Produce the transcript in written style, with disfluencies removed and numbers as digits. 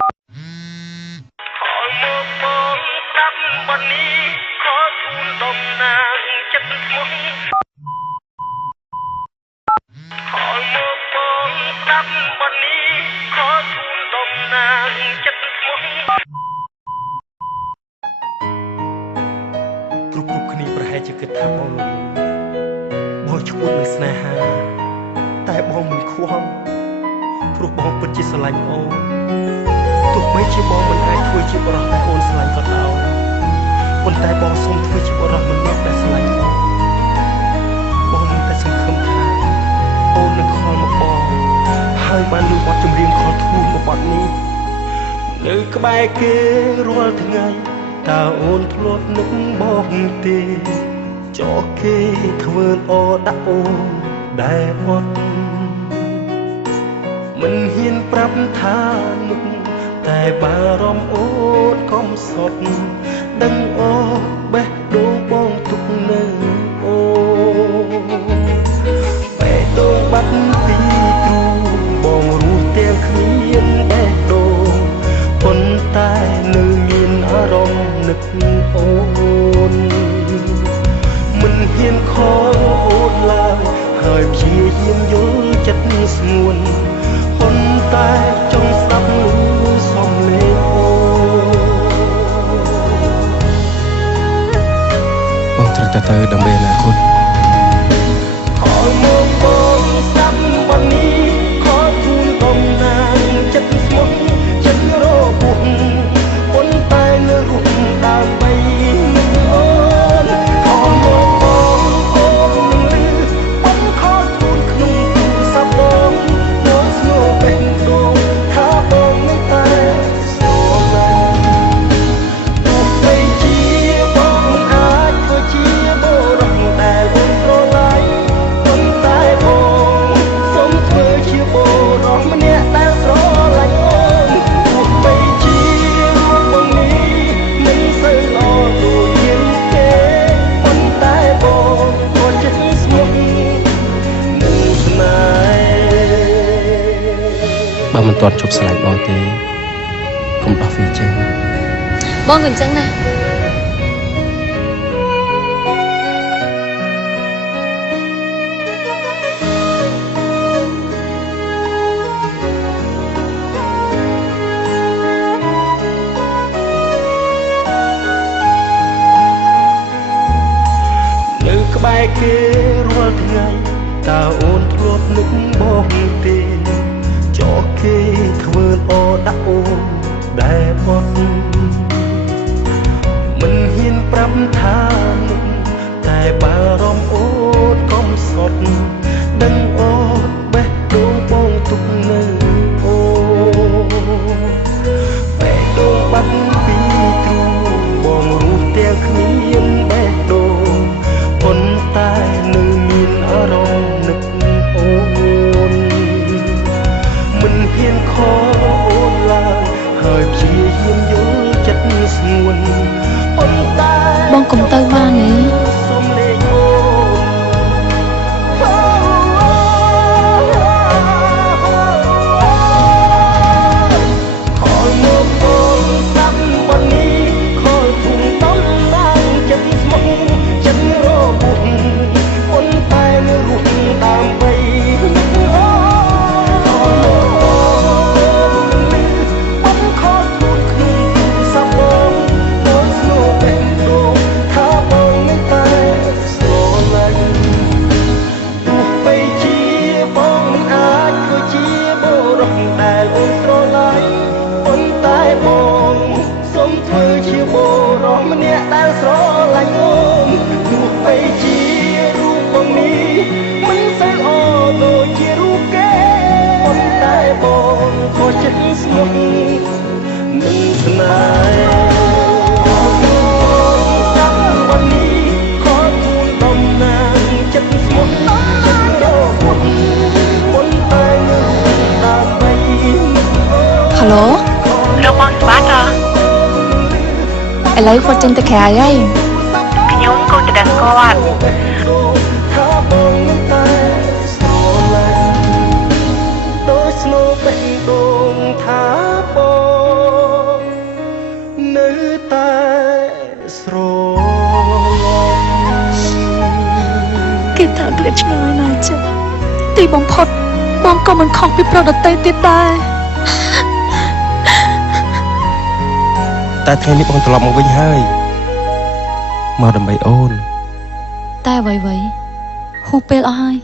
គ្រប់គ្នាប្រហែលជាគិតថាបងឈ្មោះនឹងស្នេហាតែបងមិនខ្វល់ព្រោះបងពិតជាស្រឡាញ់អូនទោះបីជាបងមិនអាចធ្វើជាបរិសុទ្ធដែលអូនស្រឡាញ់ក៏ដោយប៉ុន្តែបងសូមធ្វើជាបរិសុទ្ធម្នាក់ដែលស្រឡាញ់អូនបងនឹងតែសង្ឃឹមថាអូននឹងខលមកបងហើយបានលើបទចម្រៀងខលធូរមកបទនេះនៅក្បែរគេរាល់ថ្ងៃតើអូនធ្លាប់នឹកបងទេចោះគេធ្វើល្អដាក់អូនដែលអត់មិនហ៊ានប្រាប់ថានឹកតែបារម្ភអូនកុំសត់ដឹងអូនបេះដូងបងទុកនៅអូបេះដូងបាត់ពីទ្រូងបងរស់ទាំងគ្មានបេះដូងប៉ុន្តែនៅមានអារម្មណ៍នឹកអូនមិនហ៊ានខលអូនឡើយហើយព្យាយាមយល់ចិត្តស្ងួនប៉ុន្តែចង់ស្ដាប់ឮសំឡេងអូនត្រូវទៅដើម្បីអនាគតខលមកបងស្ដាប់បទនេះខលជូនកំណាងចិត្តស្មុគចិត្តរបួសប៉ុន្តែនៅរស់ដើម្បីអូនខលមកបងអូនលឺបងខលជូនក្នុងទូរស័ព្ទបងមកស្នូបេះដូងថាបងមិនតែស្រឡាញ់ទោះបីជាបងមិនអាចធ្វើជាបរិសុទ្ធដែលអូនស្រឡាញ់ប៉ុន្តែបងសូមធ្វើជាបរិសុទ្ធម្នាក់ដែលស្រឡាញ់អូនទោះបីជារូបបងនេះមិនសូវល្អដូចជារូបគេប៉ុន្តែបងក៏ចិត្តស្មុគនឹងស្នេហ៍បើមិនទាន់ជប់ស្រឡាញ់បងទេកុំដោះវាចេញបងក៏អញ្ចឹងដែរនៅក្បែរគេរាល់ថ្ងៃតើអូនធ្លាប់នឹកបងទេចោះគេធ្វើល្អដាក់អូនដែលអត់មិនហ៊ានប្រាប់ថានឹកតែបារម្ភអូនកុំសត់ដឹងអូនបេះដូងបងទុកនៅអូបេះដូងបាត់ពីទ្រូងបងរស់ទាំងគ្មានបេះដូងប៉ុន្តែនៅមានអារម្មណ៍នឹកអូនមិនហ៊ានខលអូនឡើយហើយព្យាយាមយល់ចិត្តស្ងួនប៉ុន្តែបងកុំទៅបានទេសំឡេងអូចិត្តស្មុគនឹងស្នេហ៍តាមวันนี้ខលជូនដំណើរចិត្តស្មុគចិត្តរបួសប៉ុន្តែនៅដើម្បី ហៅឡូលោកបងស្វាតឥឡូវគាត់ចេញទៅក្រៅហើយខ្ញុំគូទៅដឹងគាត់ថាបងមិនតែស្រឡាញ់ដូចស្នូបេះដូងថាបង តែស្រឡាញ់ គេថាក្លៀតឆ្ងាយណាស់ចា៎ទីបំផុតបងក៏មិនខុសពីប្រុសដទៃទៀតដែរ តែថ្ងៃនេះបងត្រឡប់មកវិញហើយមកដើម្បីអូន តែអ្វីៗហួសពេលអស់ហើយ